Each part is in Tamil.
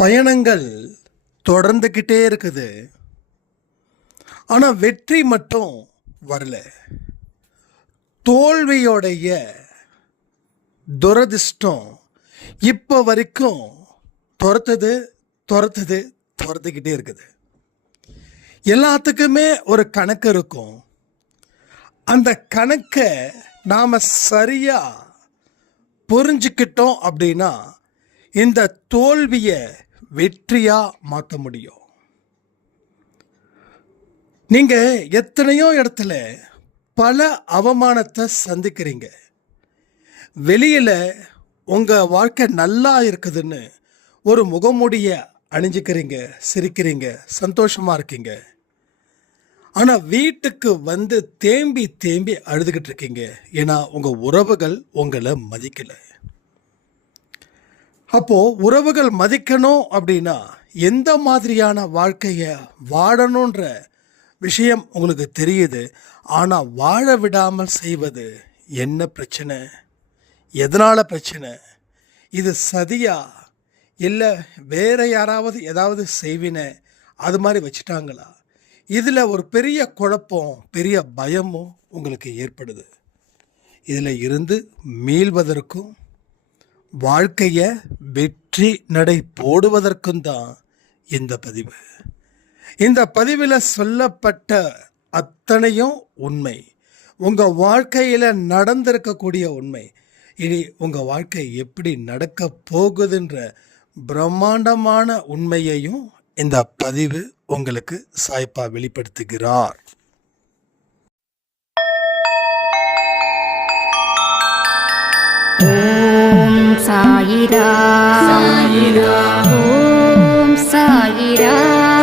பயணங்கள் தொடர்ந்துக்கிட்டே இருக்குது. ஆனால் வெற்றி மட்டும் வரல. தோல்வியோடைய துரதிர்ஷ்டம் இப்போ வரைக்கும் துரத்துது துரத்துது துரத்துக்கிட்டே இருக்குது. எல்லாத்துக்குமே ஒரு கணக்கு இருக்கும். அந்த கணக்கை நாம் சரியாக புரிஞ்சுக்கிட்டோம் அப்படின்னா இந்த தோல்வியை வெற்றியாக மாற்ற முடியும்? நீங்கள் எத்தனையோ இடத்துல பல அவமானத்தை சந்திக்கிறீங்க. வெளியில் உங்கள் வாழ்க்கை நல்லா இருக்குதுன்னு ஒரு முகமூடிய அணிஞ்சுக்கிறீங்க சிரிக்கிறீங்க சந்தோஷமாக இருக்கீங்க. ஆனால் வீட்டுக்கு வந்து தேம்பி தேம்பி அழுதுகிட்டு இருக்கீங்க. ஏன்னா உங்கள் உறவுகள் உங்களை மதிக்கலை. அப்போது உறவுகள் மதிக்கணும் அப்படின்னா எந்த மாதிரியான வாழ்க்கையை வாழணுன்ற விஷயம் உங்களுக்கு தெரியுது. ஆனால் வாழ விடாமல் செய்வது என்ன பிரச்சனை? எதனால் பிரச்சனை? இது சதியா? இல்லை வேறு யாராவது ஏதாவது செய்வின? அது மாதிரி வச்சுட்டாங்களா? இதில் ஒரு பெரிய குழப்பம் பெரிய பயமும் உங்களுக்கு ஏற்படுது. இதில் இருந்து மீள்வதற்கும் வாழ்க்கையை வெற்றி நடை போடுவதற்கும் தான் இந்த பதிவு. இந்த பதிவில் சொல்லப்பட்ட அத்தனையும் உண்மை. உங்கள் வாழ்க்கையில் நடந்திருக்கக்கூடிய உண்மை. இனி உங்கள் வாழ்க்கை எப்படி நடக்க போகுதுன்ற பிரம்மாண்டமான உண்மையையும் இந்த பதிவு உங்களுக்கு சாய்ப்பா வெளிப்படுத்துகிறார். ஓம் சாயிரா. ஓம் சாயிரா.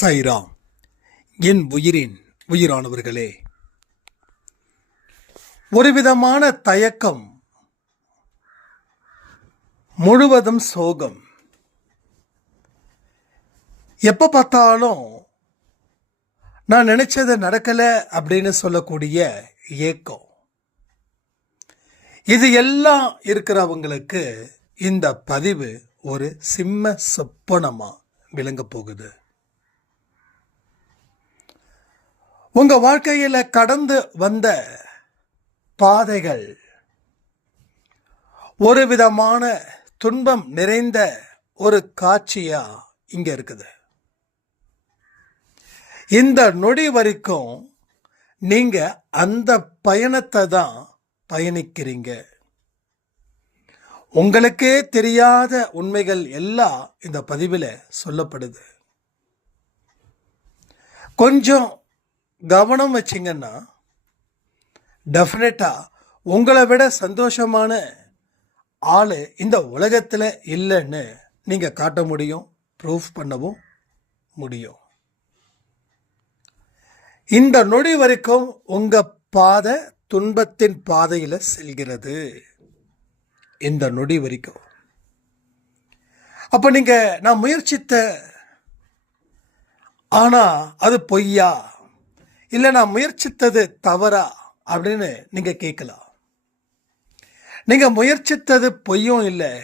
சைராம் என் உயிரின் உயிரானவர்களே ஒரு விதமான தயக்கம் முழுவதும் சோகம். எப்போ பார்த்தாலும் நான் நினைச்சது நடக்கல அப்படின்னு சொல்லக்கூடிய ஏக்கம். இது எல்லாம் இருக்கிறவங்களுக்கு இந்த பதிவு ஒரு சிம்ம சொப்பனமா விளங்க போகுது. உங்க வாழ்க்கையில கடந்து வந்த பாதைகள் ஒரு விதமான துன்பம் நிறைந்த ஒரு காட்சியா இங்க இருக்குது. இந்த நொடி வரைக்கும் நீங்க அந்த பயணத்தை தான் பயணிக்கிறீங்க. உங்களுக்கே தெரியாத உண்மைகள் எல்லாம் இந்த பதிவில் சொல்லப்படுது. கொஞ்சம் கவனம் வச்சிங்கன்னா டெஃபினட்டாக உங்களை விட சந்தோஷமான ஆள் இந்த உலகத்தில் இல்லைன்னு நீங்கள் காட்ட முடியும் ப்ரூஃப் பண்ணவும் முடியும். இந்த நொடி வரைக்கும் உங்கள் பாதை துன்பத்தின் பாதையில் செல்கிறது. இந்த நொடி வரைக்கும். அப்போ நீங்கள் நான் முயற்சித்த ஆனால் அது பொய்யா? இல்லை நான் முயற்சித்தது தவறா? அப்படின்னு நீங்கள் கேட்கலாம். நீங்கள் முயற்சித்தது பொய்யும் இல்லை.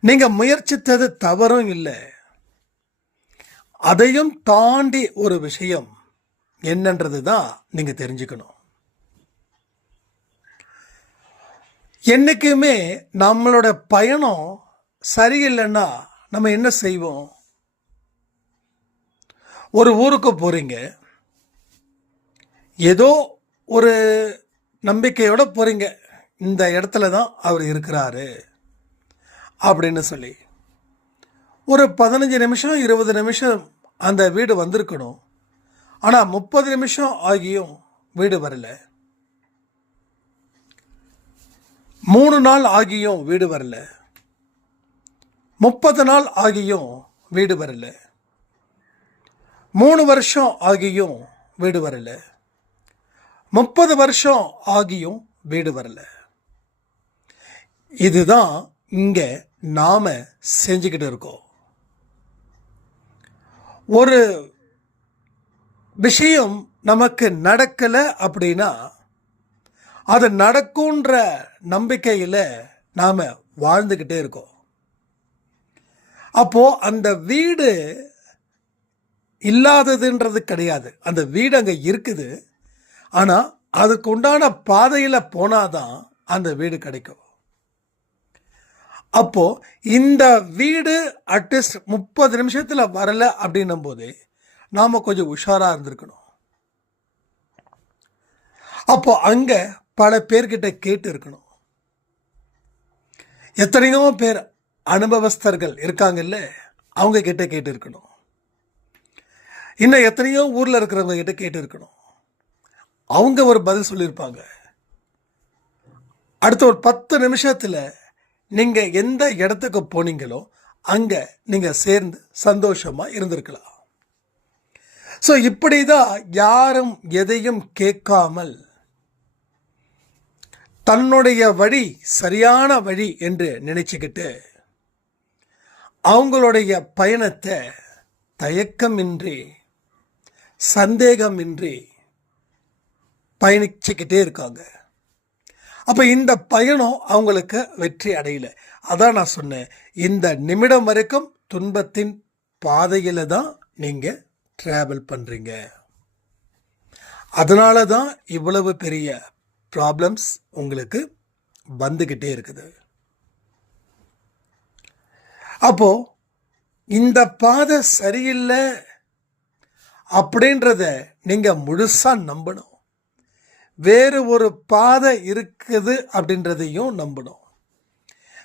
நீங்கள் முயற்சித்தது தவறும் இல்லை. அதையும் தாண்டி ஒரு விஷயம் என்னன்றது தான் நீங்கள் தெரிஞ்சுக்கணும். என்றைக்குமே நம்மளோட பயணம் சரியில்லைன்னா நம்ம என்ன செய்வோம்? ஒரு ஊருக்கு போகிறீங்க ஏதோ ஒரு நம்பிக்கையோட போகிறீங்க இந்த இடத்துல தான் அவர் இருக்கிறாரு. அப்படின்னு சொல்லி. ஒரு பதினஞ்சு நிமிஷம் இருபது நிமிஷம் அந்த வீடு வந்திருக்கணும். ஆனால் முப்பது நிமிஷம் ஆகியும் வீடு வரல. மூணு நாள் ஆகியும் வீடு வரல. முப்பது நாள் ஆகியும் வீடு வரல. மூணு வருஷம் ஆகியும் வீடு வரல. முப்பது வருஷம் ஆகியும் வீடு வரல. இதுதான் இங்க நாம செஞ்சுக்கிட்டு இருக்கோம். ஒரு விஷயம் நமக்கு நடக்கல அப்படின்னா அது நடக்கும்ன்ற நம்பிக்கையில் நாம் வாழ்ந்துக்கிட்டே இருக்கோம். அப்போ அந்த வீடு இல்லாததுன்றது கிடையாது. அந்த வீடு அங்கே இருக்குது. ஆனால் அதுக்கு உண்டான பாதையில் போனாதான் அந்த வீடு கிடைக்கும். அப்போது இந்த வீடு அட்லீஸ்ட் முப்பது நிமிஷத்தில் வரலை அப்படின்னும் போது நாம் கொஞ்சம் உஷாராக இருந்திருக்கணும். அப்போ அங்கே பல பேர்கிட்ட கேட்டு இருக்கணும். எத்தனையோ பேர் அனுபவஸ்தர்கள் இருக்காங்கல்ல அவங்க கிட்ட கேட்டு இருக்கணும். இன்னும் எத்தனையோ ஊரில் இருக்கிறவங்க கிட்ட கேட்டு இருக்கணும். அவங்க ஒரு பதில் சொல்லியிருப்பாங்க. அடுத்த ஒரு பத்து நிமிஷத்தில் நீங்கள் எந்த இடத்துக்கு போனீங்களோ அங்கே நீங்கள் சேர்ந்து சந்தோஷமாக இருந்திருக்கலாம். ஸோ இப்படி தான் யாரும் எதையும் கேட்காமல் தன்னுடைய வழி சரியான வழி என்று நினச்சிக்கிட்டு அவங்களுடைய பயணத்தை தயக்கமின்றி சந்தேகமின்றி பயணிச்சுக்கிட்டே இருக்காங்க. அப்போ இந்த பயணம் அவங்களுக்கு வெற்றி அடையல. அதான் நான் சொன்னேன். இந்த நிமிடம் வரைக்கும் துன்பத்தின் பாதையில் தான் நீங்கள் ட்ராவல் பண்ணுறீங்க அதனால தான் இவ்வளவு பெரிய ப்ராப்ளம்ஸ் உங்களுக்கு வந்துக்கிட்டே இருக்குது. அப்போது இந்த பாதை சரியில்லை அப்படின்றத நீங்கள் முழுசாக நம்பணும். வேறு ஒரு பாதை இருக்குது அப்படின்றதையும் நம்பணும்.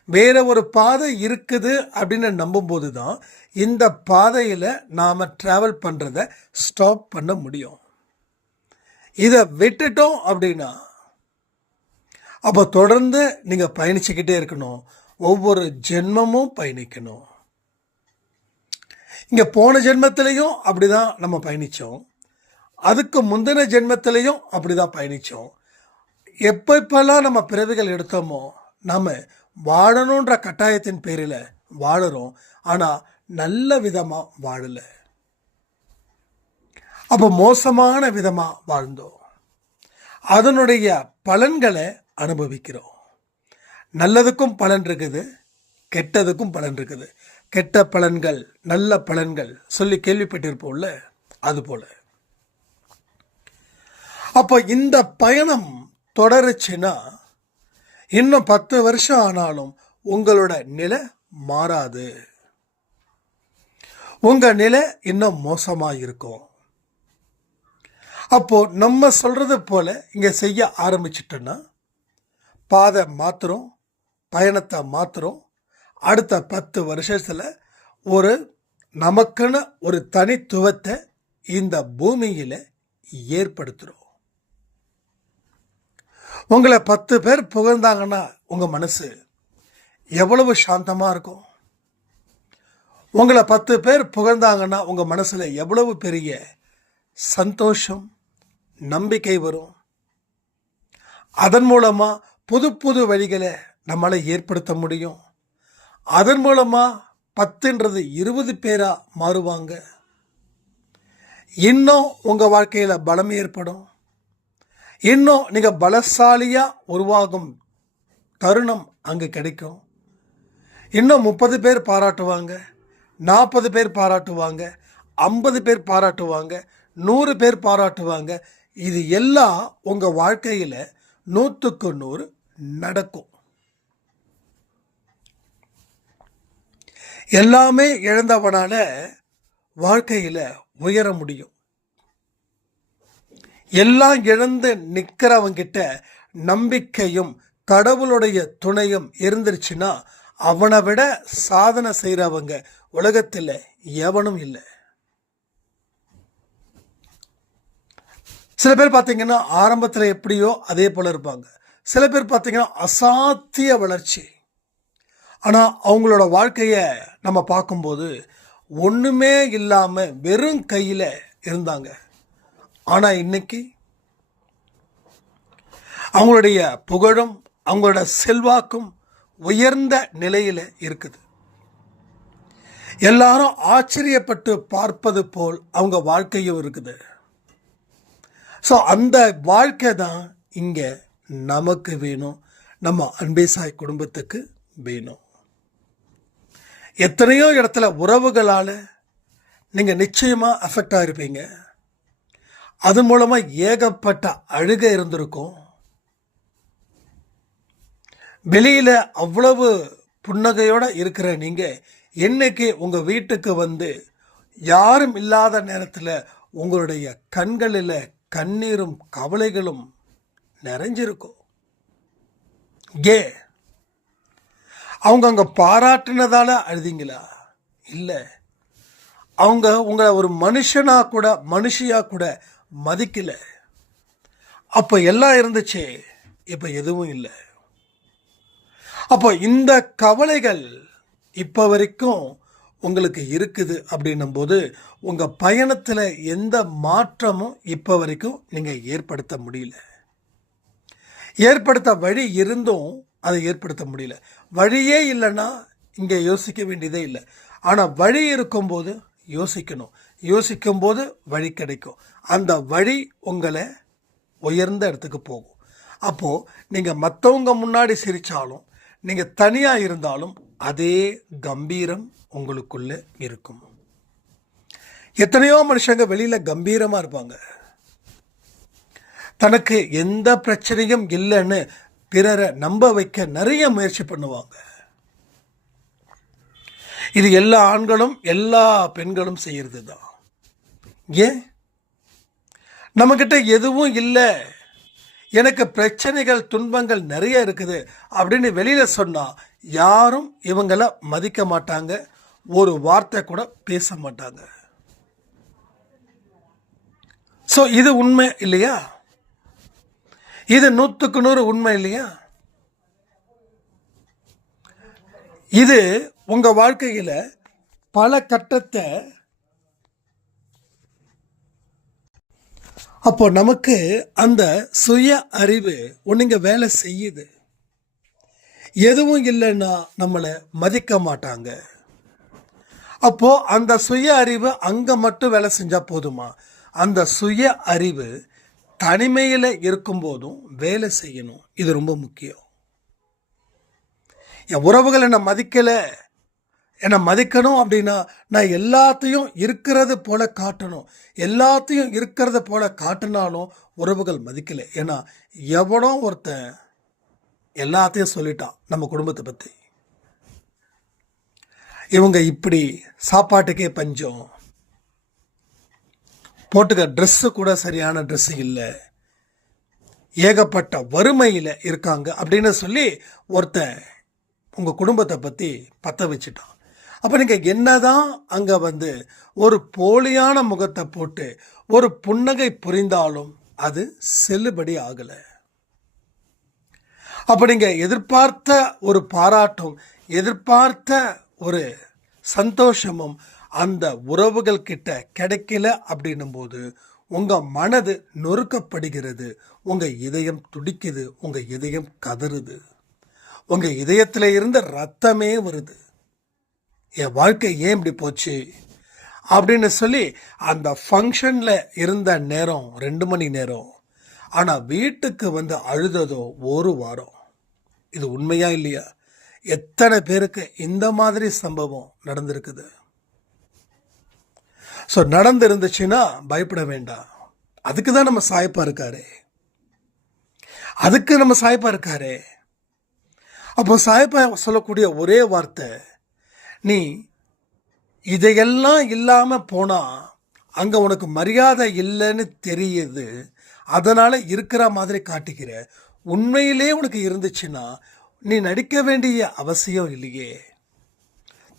வேறு ஒரு பாதை இருக்குது அப்படின்னு நம்பும்போது தான் இந்த பாதையில் நாம் ட்ராவல் பண்ணுறத ஸ்டாப் பண்ண முடியும். இதை விட்டுட்டோம் அப்படின்னா அப்போ தொடர்ந்து நீங்கள் பயணிச்சுக்கிட்டே இருக்கணும். ஒவ்வொரு ஜென்மமும் பயணிக்கணும். இங்கே போன ஜென்மத்திலையும் அப்படிதான் நம்ம பயணித்தோம் அதுக்கு முந்தின ஜென்மத்திலையும் அப்படிதான் பயணித்தோம் எப்பப்பெல்லாம் நம்ம பிறவிகள் எடுத்தோமோ நம்ம வாழணுன்ற கட்டாயத்தின் பேரில் வாழுறோம். ஆனால் நல்ல விதமாக வாழலை. அப்போ மோசமான விதமாக வாழ்ந்தோம். அதனுடைய பலன்களை அனுபவிக்கிறோம். நல்லதுக்கும் பலன் இருக்குது கெட்டதுக்கும் பலன் இருக்குது. கெட்ட பலன்கள் நல்ல பலன்கள் சொல்லி கேள்விப்பட்டிருப்போம்ல அது போல். அப்போ இந்த பயணம் தொடருச்சுன்னா இன்னும் பத்து வருஷம் ஆனாலும் உங்களோட நிலை மாறாது. உங்கள் நிலை இன்னும் மோசமாக இருக்கும் அப்போ நம்ம சொல்றது போல இங்கே செய்ய ஆரம்பிச்சிட்டோன்னா பாதை மாத்துறோம் பயணத்தை மாத்துறோம். அடுத்த பத்து வருஷத்தில் ஒரு நமக்குன்னு ஒரு தனித்துவத்தை இந்த பூமியில் ஏற்படுத்துகிறோம் உங்களை பத்து பேர் புகழ்ந்தாங்கன்னா உங்கள் மனசு எவ்வளவு சாந்தமாக இருக்கும்? உங்களை பத்து பேர் புகழ்ந்தாங்கன்னா உங்கள் மனசில் எவ்வளவு பெரிய சந்தோஷம் நம்பிக்கை வரும்? அதன் மூலமாக புது புது வழிகளை நம்மளை ஏற்படுத்த முடியும். அதன் மூலமாக பத்துன்றது இருபது பேராக மாறுவாங்க. இன்னும் உங்கள் வாழ்க்கையில் பலம் ஏற்படும். இன்னும் நீங்கள் பலசாலியாக உருவாகும் தருணம் அங்கே கிடைக்கும். இன்னும் முப்பது பேர் பாராட்டுவாங்க நாற்பது பேர் பாராட்டுவாங்க ஐம்பது பேர் பாராட்டுவாங்க நூறு பேர் பாராட்டுவாங்க. இது எல்லாம் உங்கள் வாழ்க்கையில் நூற்றுக்கு நூறு நடக்கும். எல்லாமே இழந்தவனால வாழ்க்கையில் உயர முடியும். எல்லாம் இழந்து நிற்கிறவங்கிட்ட நம்பிக்கையும் கடவுளுடைய துணையும் இருந்துருச்சுன்னா அவனை விட சாதனை செய்கிறவங்க உலகத்தில் எவனும் இல்லை. சில பேர் பார்த்தீங்கன்னா ஆரம்பத்தில் எப்படியோ அதே போல் இருப்பாங்க. சில பேர் பார்த்தீங்கன்னா அசாத்திய வளர்ச்சி. ஆனால் அவங்களோட வாழ்க்கையை நம்ம பார்க்கும்போது ஒன்றுமே இல்லாமல் வெறும் கையில் இருந்தாங்க. ஆனால் இன்னைக்கு அவங்களுடைய புகழும் அவங்களோட செல்வாக்கும் உயர்ந்த நிலையில் இருக்குது. எல்லாரும் ஆச்சரியப்பட்டு பார்ப்பது போல் அவங்க வாழ்க்கையும் இருக்குது. ஸோ அந்த வாழ்க்கை தான் இங்கே நமக்கு வேணும். நம்ம அன்பேசாய் குடும்பத்துக்கு வேணும். எத்தனையோ இடத்துல உறவுகளால் நீங்கள் நிச்சயமாக அஃபெக்ட் ஆகிருப்பீங்க அது மூலமாக ஏகப்பட்ட அழுகை இருந்திருக்கும். வெளியில் அவ்வளவு புன்னகையோடு இருக்கிற நீங்கள் என்னைக்கு உங்கள் வீட்டுக்கு வந்து யாரும் இல்லாத நேரத்தில் உங்களுடைய கண்களில் கண்ணீரும் கவலைகளும் நிறைஞ்சிருக்கும். ஏ அவங்க அங்கே பாராட்டினதால அழுதிங்களா? இல்லை. அவங்க உங்களை ஒரு மனுஷனாக கூட மனுஷியாக கூட மதிக்கலை. அப்போ எல்லாம் இருந்துச்சு இப்போ எதுவும் இல்லை. அப்போ இந்த கவலைகள் இப்போ வரைக்கும் உங்களுக்கு இருக்குது அப்படின்னும் போது உங்கள் பயணத்தில் எந்த மாற்றமும் இப்போ வரைக்கும் நீங்கள் ஏற்படுத்த முடியல. ஏற்படுத்த வழி இருந்தும் அதை ஏற்படுத்த முடியல. வழியே இல்லைன்னா இங்கே யோசிக்க வேண்டியதே இல்லை. ஆனால் வழி இருக்கும்போது யோசிக்கணும். யோசிக்கும்போது வழி கிடைக்கும். அந்த வழி உங்களை உயர்ந்த இடத்துக்கு போகும். அப்போது நீங்கள் மற்றவங்க முன்னாடி சிரித்தாலும் நீங்கள் தனியாக இருந்தாலும் அதே கம்பீரம் உங்களுக்குள்ளே இருக்கும். எத்தனையோ மனுஷங்க வெளியில் கம்பீரமாக இருப்பாங்க. தனக்கு எந்த பிரச்சனையும் இல்லைன்னு பிறரை நம்ப வைக்க நிறைய முயற்சி பண்ணுவாங்க. இது எல்லா ஆண்களும் எல்லா பெண்களும் செய்கிறது தான் ஏன்? நம்மக்கிட்ட எதுவும் இல்லை. எனக்கு பிரச்சனைகள் துன்பங்கள் நிறைய இருக்குது அப்படின்னு வெளியில் சொன்னால் யாரும் இவங்கள மதிக்க மாட்டாங்க. ஒரு வார்த்தை கூட பேச மாட்டாங்க. ஸோ இது உண்மை இல்லையா? இது நூற்றுக்கு நூறு உண்மை இல்லையா? இது உங்கள் வாழ்க்கையில் பல கட்டத்தை அப்போ நமக்கு அந்த சுய அறிவு ஒன்றுங்க வேலை செய்யுது. எதுவும் இல்லைன்னா நம்மளை மதிக்க மாட்டாங்க. அப்போ அந்த சுய அறிவு அங்கே மட்டும் வேலை செஞ்சால் போதுமா? அந்த சுய அறிவு தனிமையில் இருக்கும்போதும் வேலை செய்யணும். இது ரொம்ப முக்கியம். என் உறவுகளை நான் மதிக்கலை. என்னை மதிக்கணும் அப்படின்னா நான் எல்லாத்தையும் இருக்கிறது போல காட்டணும். எல்லாத்தையும் இருக்கிறத போல காட்டினாலும் உறவுகள் மதிக்கலை. ஏன்னா எவனோ ஒருத்தன் எல்லாத்தையும் சொல்லிட்டான் நம்ம குடும்பத்தை பற்றி இவங்க இப்படி சாப்பாட்டுக்கே பஞ்சம். போட்டுக்க ட்ரெஸ்ஸு கூட சரியான ட்ரெஸ்ஸு இல்லை. ஏகப்பட்ட வறுமையில் இருக்காங்க அப்படின்னு சொல்லி ஒருத்தன் உங்கள் குடும்பத்தை பற்றி பற்ற வச்சுட்டான். அப்போ நீங்கள் என்னதான் அங்கே வந்து ஒரு போலியான முகத்தை போட்டு ஒரு புன்னகை புரிந்தாலும் அது செல்லுபடி ஆகலை. அப்போ நீங்கள் எதிர்பார்த்த ஒரு பாராட்டும் எதிர்பார்த்த ஒரு சந்தோஷமும் அந்த உறவுகள் கிட்ட கிடைக்கல அப்படின்னும் போது உங்கள் மனது நொறுக்கப்படுகிறது உங்கள் இதயம் துடிக்குது உங்கள் இதயம் கதறுது. உங்கள் இதயத்தில் இருந்து ரத்தமே வருது. என் வாழ்க்கை ஏன் இப்படி போச்சு? அப்படின்னு சொல்லி அந்த ஃபங்க்ஷனில் இருந்த நேரம் ரெண்டு மணி நேரம். ஆனால் வீட்டுக்கு வந்து அழுததோ ஒரு வாரம். இது உண்மையா இல்லையா? எத்தனை பேருக்கு இந்த மாதிரி சம்பவம் நடந்திருக்குது? ஸோ நடந்து இருந்துச்சுன்னா பயப்பட வேண்டாம். அதுக்கு தான் நம்ம சாய்ப்பாக இருக்காரு. அதுக்கு நம்ம சாய்ப்பாக இருக்காரு. அப்போ சாயப்பா சொல்லக்கூடிய ஒரே வார்த்தை நீ இதையெல்லாம் இல்லாமல் போனால் அங்கே உனக்கு மரியாதை இல்லைன்னு தெரியுது. அதனால் இருக்கிற மாதிரி காட்டிக்கிற. உண்மையிலே உனக்கு இருந்துச்சுன்னா நீ நடிக்க வேண்டிய அவசியம் இல்லையே.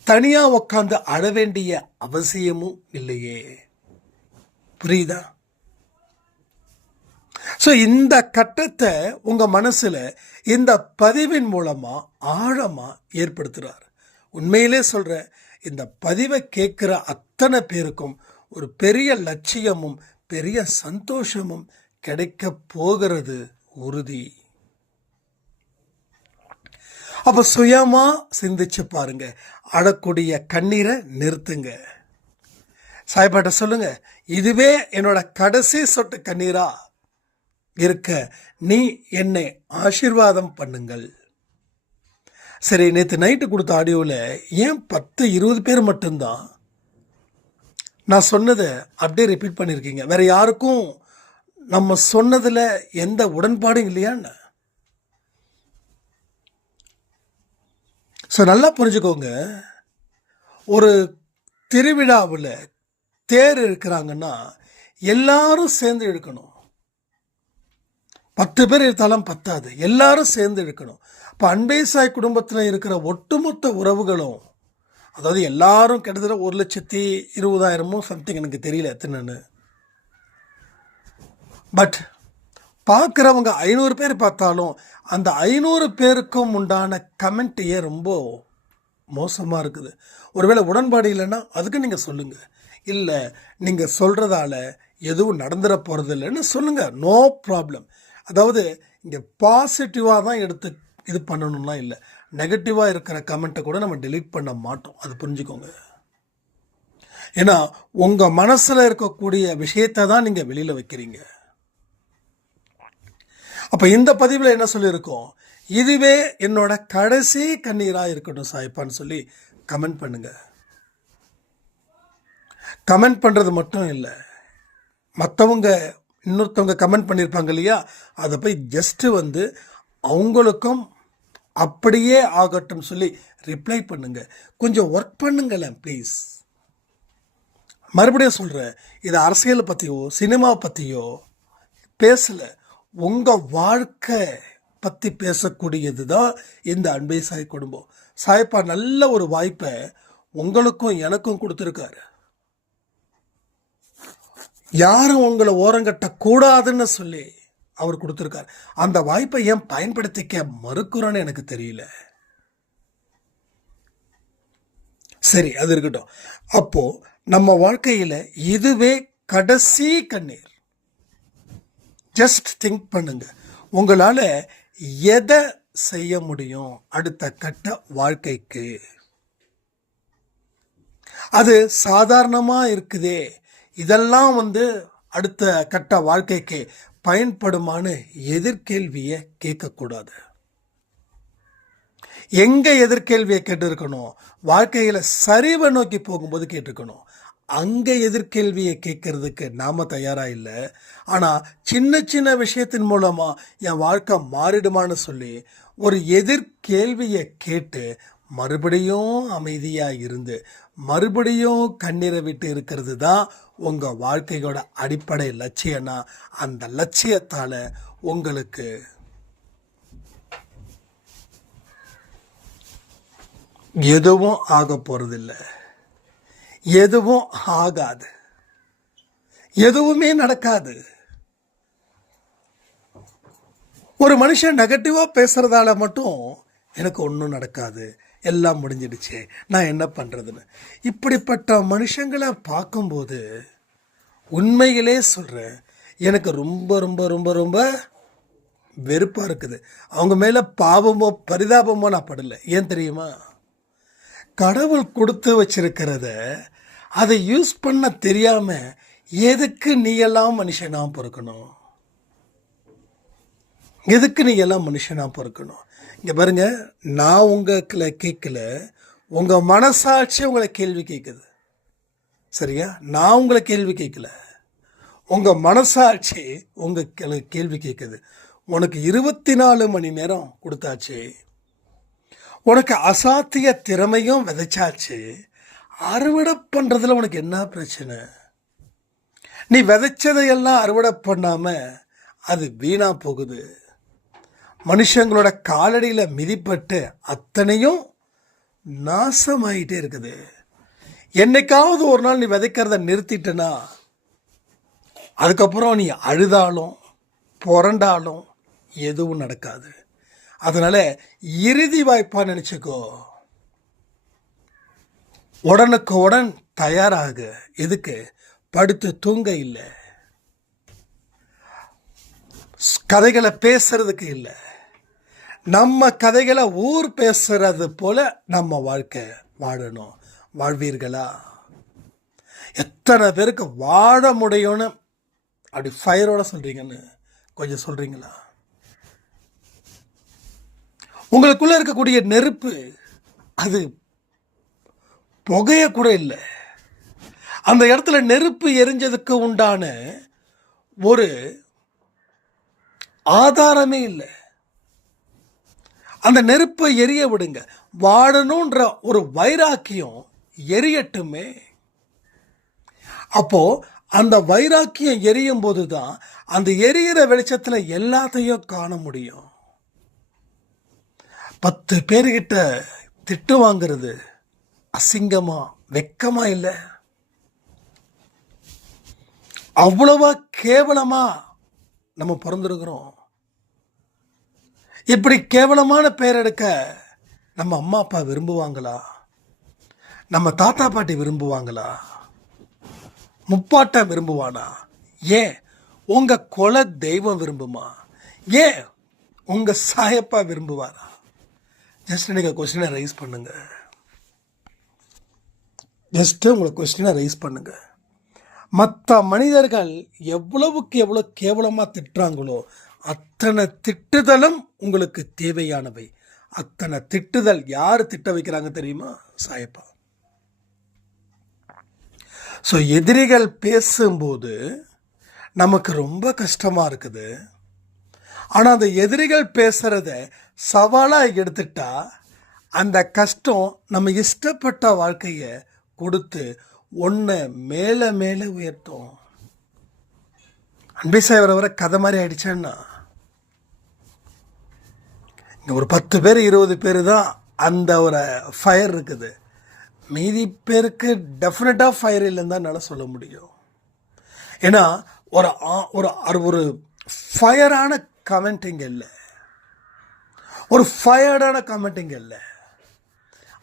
தனியாக உட்காந்து அழ வேண்டிய அவசியமும் இல்லையே. புரியுதா? ஸோ இந்த கட்டத்தை உங்கள் மனசில் இந்த பதிவின் மூலமாக ஆழமாக ஏற்படுத்துகிறார் உண்மையிலே சொல்கிறேன் இந்த பதிவை கேட்குற அத்தனை பேருக்கும் ஒரு பெரிய லட்சியமும் பெரிய சந்தோஷமும் கிடைக்க போகிறது உறுதி. அப்போ சுயமாக சிந்திச்சு பாருங்க. அடக்கூடிய கண்ணீரை நிறுத்துங்க. சாய்பாட்ட சொல்லுங்க இதுவே என்னோட கடைசி சொட்டு கண்ணீரா? இருக்க நீ என்னை ஆசீர்வாதம் பண்ணுங்கள். சரி நேற்று நைட்டு கொடுத்த ஆடியோவில் ஏன் பத்து இருபது பேர் மட்டும்தான்? நான் சொன்னதை அப்படியே ரிப்பீட் பண்ணியிருக்கீங்க வேறு யாருக்கும் நம்ம சொன்னதில் எந்த உடன்பாடும் இல்லையான்னு? ஸோ நல்லா புரிஞ்சுக்கோங்க. ஒரு திருவிழாவில் தேர் இருக்கிறாங்கன்னா எல்லாரும் சேர்ந்து இழுக்கணும். பத்து பேர் எடுத்தாலும் பத்தாது. எல்லாரும் சேர்ந்து எடுக்கணும் இப்போ அன்பேசாய் குடும்பத்தில் இருக்கிற ஒட்டுமொத்த உறவுகளும் அதாவது எல்லாரும் கிட்டத்தட்ட ஒரு லட்சத்தி இருபதாயிரமோ சம்திங் எனக்கு தெரியல எத்தனைன்னு. பட் பார்க்குறவங்க ஐநூறு பேர் பார்த்தாலும் அந்த ஐநூறு பேருக்கும் உண்டான கமெண்ட் ஏன் ரொம்ப மோசமாக இருக்குது. ஒருவேளை உடன்பாடு இல்லைன்னா அதுக்கு நீங்கள் சொல்லுங்கள் இல்லை நீங்கள் சொல்கிறதால எதுவும் நடந்துட போகிறது இல்லைன்னு சொல்லுங்கள் நோ ப்ராப்ளம் அதாவது இங்கே பாசிட்டிவாக தான் எடுத்து இது பண்ணணும்லாம் இல்லை. நெகட்டிவாக இருக்கிற கமெண்ட்டை கூட நம்ம டெலீட் பண்ண மாட்டோம். அது புரிஞ்சுக்கோங்க. ஏன்னா உங்கள் மனசில் இருக்கக்கூடிய விஷயத்தை தான் நீங்கள் வெளியில் வைக்கிறீங்க. அப்போ இந்த பதிவில் என்ன சொல்லியிருக்கோம்? இதுவே என்னோட கடைசி கண்ணீராக இருக்கட்டும் சாய்ப்பான்னு சொல்லி கமெண்ட் பண்ணுங்க. கமெண்ட் பண்ணுறது மட்டும் இல்லை. மற்றவங்க இன்னொருத்தவங்க கமெண்ட் பண்ணியிருப்பாங்க இல்லையா? அதை போய் ஜஸ்ட்டு வந்து அவங்களுக்கும் அப்படியே ஆகட்டும் சொல்லி ரிப்ளை பண்ணுங்க. கொஞ்சம் ஒர்க் பண்ணுங்களேன் ப்ளீஸ் மறுபடியும் சொல்கிறேன் இது அரசியலை பற்றியோ சினிமா பற்றியோ பேசலை. உங்கள் வாழ்க்கை பற்றி பேசக்கூடியது தான் இந்த அன்பை சாய் குடும்பம். சாய்ப்பா நல்ல ஒரு வாய்ப்பை உங்களுக்கும் எனக்கும் கொடுத்துருக்காரு. யாரும் உங்களை ஓரங்கட்ட கூடாதுன்னு சொல்லி அவர் கொடுத்துருக்காரு. அந்த வாய்ப்பை ஏன் பயன்படுத்திக்க மறுக்கிறோன்னு எனக்கு தெரியல. சரி அது இருக்கட்டும். அப்போ நம்ம வாழ்க்கையில் இதுவே கடைசி கண்ணீர். ஜஸ்ட் திங்க் பண்ணுங்க. உங்களால் எதை செய்ய முடியும் அடுத்த கட்ட வாழ்க்கைக்கு? அது சாதாரணமாக இருக்குதே. இதெல்லாம் வந்து அடுத்த கட்ட வாழ்க்கைக்கு பயன்படுமான்னு எதிர்கேள்வியை கேட்கக்கூடாது. எங்கே எதிர்கேள்வியை கேட்டிருக்கணும்? வாழ்க்கையில் சரிவை நோக்கி போகும்போது கேட்டிருக்கணும். அங்கே எதிர்கேள்வியை கேட்கறதுக்கு நாம் தயாராக இல்லை. ஆனால் சின்ன சின்ன விஷயத்தின் மூலமாக என் வாழ்க்கை மாறிடுமான்னு சொல்லி ஒரு எதிர்கேள்வியை கேட்டு மறுபடியும் அமைதியாக இருந்து மறுபடியும் கண்ணீரை விட்டு இருக்கிறது தான் உங்கள் வாழ்க்கையோட அடிப்படை லட்சியம்னா அந்த லட்சியத்தால் உங்களுக்கு எதுவும் ஆக போகிறதில்ல எதுவும் ஆகாது. எதுவுமே நடக்காது. ஒரு மனுஷன் நெகட்டிவாக பேசுகிறதால மட்டும் எனக்கு ஒன்றும் நடக்காது. எல்லாம் முடிஞ்சிடுச்சு. நான் என்ன பண்ணுறதுன்னு இப்படிப்பட்ட மனுஷங்களை பார்க்கும்போது உண்மையிலே சொல்கிறேன் எனக்கு ரொம்ப ரொம்ப ரொம்ப ரொம்ப வெறுப்பாக இருக்குது. அவங்க மேலே பாவமோ பரிதாபமோ நான் படலை. ஏன் தெரியுமா? கடவுள் கொடுத்து வச்சிருக்கிறத அதை யூஸ் பண்ண தெரியாமல் எதுக்கு நீ எல்லாம் மனுஷனாக பொறுக்கணும்? எதுக்கு நீ எல்லாம் மனுஷனாக பொறுக்கணும்? இங்கே பாருங்க நான் உங்கள் கேட்கல உங்கள் மனசாட்சி உங்களை கேள்வி கேட்குது. சரியா? நான் உங்களை கேள்வி கேட்கல. உங்கள் மனசாட்சி உங்கள் கேள்வி கேட்குது. உனக்கு இருபத்தி நாலு மணி நேரம் கொடுத்தாச்சு. உனக்கு அசாத்திய திறமையும் விதைச்சாச்சு. அறுவடை பண்ணுறதுல உனக்கு என்ன பிரச்சனை? நீ விதைச்சதையெல்லாம் அறுவடை பண்ணாமல் அது வீணாக போகுது. மனுஷங்களோட காலடியில் மிதிப்பட்டு அத்தனையும் நாசமாயிட்டே இருக்குது. என்னைக்காவது ஒரு நாள் நீ விதைக்கிறத நிறுத்திட்டனா அதுக்கப்புறம் நீ அழுதாலும் புரண்டாலும் எதுவும் நடக்காது. அதனால இறுதி வாய்ப்பாக நினச்சிக்கோ. உடனுக்கு உடன் தயாராக. எதுக்கு? படுத்து தூங்க இல்லை. கதைகளை பேசுறதுக்கு இல்லை. நம்ம கதைகளை ஊர் பேசுறது போல நம்ம வாழ்க்கை வாழணும். வாழ்வீர்களா? எத்தனை பேருக்கு வாழ முடியும்னு அப்படி ஃபயரோட சொல்றீங்கன்னு கொஞ்சம் சொல்றீங்களா? உங்களுக்குள்ள இருக்கக்கூடிய நெருப்பு அது புகைய கூட இல்லை. அந்த இடத்துல நெருப்பு எரிஞ்சதுக்கு உண்டான ஒரு ஆதாரமே இல்லை. அந்த நெருப்பை எரிய விடுங்க. வாழணுன்ற ஒரு வைராக்கியம் எரியட்டுமே. அப்போ அந்த வைராக்கியம் எரியும் போது தான் அந்த எரியிற வெளிச்சத்தில் எல்லாத்தையும் காண முடியும். பத்து பேர்கிட்ட திட்டு வாங்கிறது அசிங்கமா வெக்கமா இல்லை? அவ்வளவா கேவலமா நம்ம பிறந்திருக்கிறோம். இப்படி கேவலமான பேர் எடுக்க நம்ம அம்மா அப்பா விரும்புவாங்களா? நம்ம தாத்தா பாட்டி விரும்புவாங்களா? முப்பாட்டம் விரும்புவானா? ஏன்? உங்க குல தெய்வம் விரும்புமா? ஏன்? உங்க சாயப்பா விரும்புவாரா? ஜஸ்ட் நீங்கள் கொஸ்டினை ரைஸ் பண்ணுங்க. ஜஸ்ட்டு உங்களை கொஸ்டினை ரைஸ் பண்ணுங்க. மற்ற மனிதர்கள் எவ்வளவுக்கு எவ்வளோ கேவலமாக திட்டுறாங்களோ அத்தனை திட்டுதலும் உங்களுக்கு தேவையானவை. அத்தனை திட்டுதல் யார் திட்ட வைக்கிறாங்க தெரியுமா? சாயப்பா. ஸோ எதிரிகள் பேசும்போது நமக்கு ரொம்ப கஷ்டமாக இருக்குது. ஆனால் அந்த எதிரிகள் பேசுகிறத சவாலாக எடுத்துட்டா அந்த கஷ்டம் நம்ம இஷ்டப்பட்ட வாழ்க்கையை கொடுத்து ஒன்றை மேலே மேலே உயர்த்தும். அன்பேசாய் வர கதை மாதிரி ஆயிடுச்சேன்னா? ஒரு பத்து பேர் இருபது பேர் தான் அந்த ஒரு ஃபயர் இருக்குது. மீதி பேருக்கு டெஃபினட்டாக ஃபயர் இல்லைன்னு தான் என்னால் சொல்ல முடியும். ஏன்னா ஒரு ஆ- ஒரு ஒரு ஃபயரான கமெண்ட் இங்கே இல்லை. ஒரு ஃபயர்டான கமெண்ட் இங்கே இல்லை.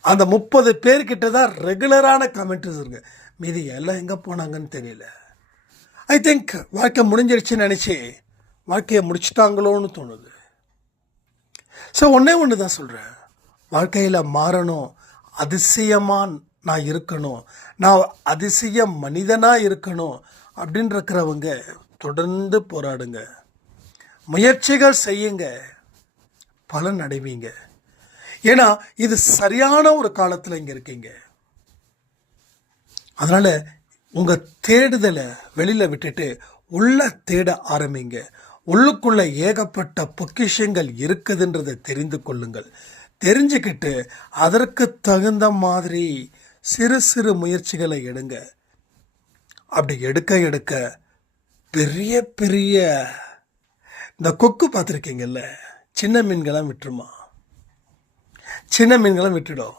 அந்த முப்பது பேர்கிட்ட தான் ரெகுலரான கமெண்ட்ஸ் இருக்கு. மீதி எல்லாம் எங்கே போனாங்கன்னு தெரியல. ஐ திங்க் வாழ்க்கை முடிஞ்சிருச்சுன்னு நினச்சி வாழ்க்கையை முடிச்சிட்டாங்களோன்னு தோணுது. ஸோ ஒன்றே ஒன்று தான் சொல்கிறேன் வாழ்க்கையில் மாறணும். அதிசயமாக நான் இருக்கணும். நான் அதிசய மனிதனாக இருக்கணும் அப்படின்னு இருக்கிறவங்க தொடர்ந்து போராடுங்க. முயற்சிகள் செய்யுங்க. பலன் அடைவீங்க. ஏன்னா இது சரியான ஒரு காலத்தில் இங்கே இருக்கீங்க. அதனால் உங்கள் தேடுதலை வெளியில் விட்டுட்டு உள்ள தேட ஆரம்பிங்க. உள்ளுக்குள்ள ஏகப்பட்ட பொக்கிஷங்கள் இருக்குதுன்றதை தெரிந்து கொள்ளுங்கள். தெரிஞ்சுக்கிட்டு அதற்கு தகுந்த மாதிரி சிறு சிறு முயற்சிகளை எடுங்க. அப்படி எடுக்க எடுக்க பெரிய பெரிய இந்த கொக்கு பார்த்துருக்கீங்கல்ல சின்ன மீன்களாம் விட்டுருமா? சின்ன மீன்களாம் விட்டுடும்.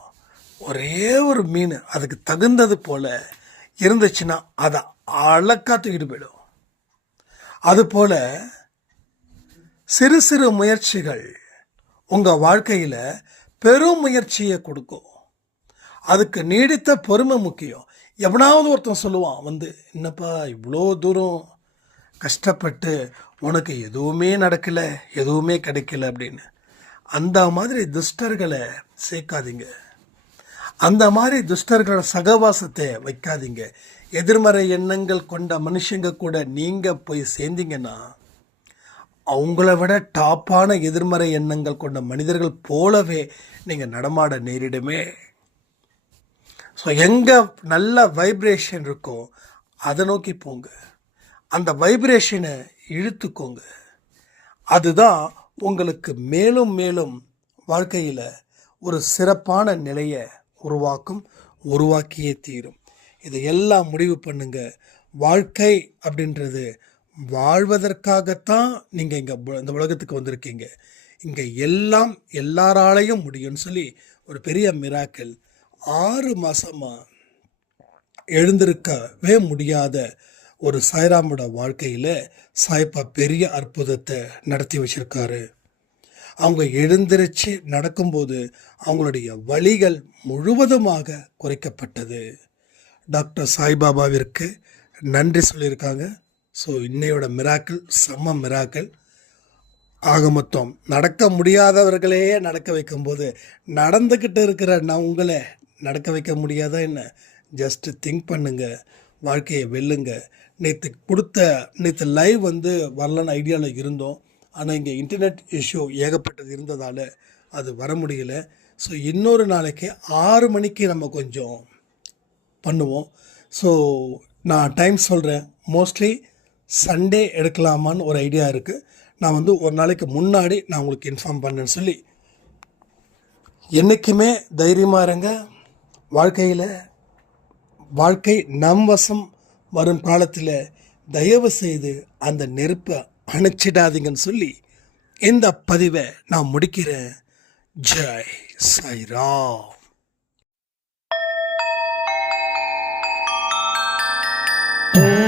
ஒரே ஒரு மீன் அதுக்கு தகுந்தது போல இருந்துச்சுன்னா அதை அழக்கா தூக்கிட்டு போயிடும். அதுபோல சிறு சிறு முயற்சிகள் உங்கள் வாழ்க்கையில் பெரும் முயற்சியை கொடுக்கும். அதுக்கு நீடித்த பொறுமை முக்கியம். எவனாவது ஒருத்தன் சொல்லுவான் வந்து என்னப்பா இவ்வளோ தூரம் கஷ்டப்பட்டு உனக்கு எதுவுமே நடக்கலை எதுவுமே கிடைக்கல அப்படின்னு. அந்த மாதிரி துஷ்டர்களை சேர்க்காதீங்க. அந்த மாதிரி துஷ்டர்களோட சகவாசத்தை வைக்காதீங்க. எதிர்மறை எண்ணங்கள் கொண்ட மனுஷங்க கூட நீங்கள் போய் சேர்ந்தீங்கன்னா அவங்கள விட டாப்பான எதிர்மறை எண்ணங்கள் கொண்ட மனிதர்கள் போலவே நீங்கள் நடமாட நேரிடுமே. ஸோ எங்கே நல்ல வைப்ரேஷன் இருக்கோ அதை நோக்கி போங்க. அந்த வைப்ரேஷனை இழுத்துக்கோங்க. அதுதான் உங்களுக்கு மேலும் மேலும் வாழ்க்கையில் ஒரு சிறப்பான நிலையை உருவாக்கும் உருவாக்கியே தீரும். இதை எல்லாம் முடிவு பண்ணுங்க. வாழ்க்கை அப்படின்றது வாழ்வதற்காகத்தான் நீங்கள் இங்கே இந்த உலகத்துக்கு வந்திருக்கீங்க. இங்கே எல்லாம் எல்லாராலையும் முடியும்னு சொல்லி ஒரு பெரிய மிராக்கள் ஆறு மாதமாக எழுந்திருக்கவே முடியாத ஒரு சாய்ராமோட வாழ்க்கையில் சாய்ப்பா பெரிய அற்புதத்தை நடத்தி வச்சுருக்காரு. அவங்க எழுந்திருச்சு நடக்கும்போது அவங்களுடைய வழிகள் முழுவதுமாக குறைக்கப்பட்டது. டாக்டர் சாய்பாபாவிற்கு நன்றி சொல்லியிருக்காங்க. ஸோ இன்னையோட மிராக்கள் செம்ம மிராக்கள் ஆக மொத்தம் நடக்க முடியாதவர்களையே நடக்க வைக்கும்போது நடந்துக்கிட்டு இருக்கிற நான் உங்களை நடக்க வைக்க முடியாதா என்ன? ஜஸ்ட்டு திங்க் பண்ணுங்க வாழ்க்கையை வெல்லுங்க. நேற்று கொடுத்த நேற்று லைவ் வந்து வரலன்னு ஐடியாவில் இருந்தோம். ஆனால் இங்கே இன்டர்நெட் இஷ்யூ ஏகப்பட்டது இருந்ததால் அது வர முடியல. ஸோ இன்னொரு நாளைக்கு ஆறு மணிக்கு நம்ம கொஞ்சம் பண்ணுவோம். ஸோ நான் டைம் சொல்கிறேன் மோஸ்ட்லி சண்டே எடுக்கலாமான்னு ஒரு ஐடியா இருக்குது நான் வந்து ஒரு நாளைக்கு முன்னாடி நான் உங்களுக்கு இன்ஃபார்ம் பண்ணேன்னு சொல்லி. என்றைக்குமே தைரியமாக இருங்க. வாழ்க்கையில் வாழ்க்கை நம் வசம் வரும் காலத்தில் தயவு செய்து அந்த நெருப்பை அணைச்சிடாதீங்கன்னு சொல்லி இந்த பதிவை நான் முடிக்கிறேன். ஜெய் சாய்ராம். ஓம்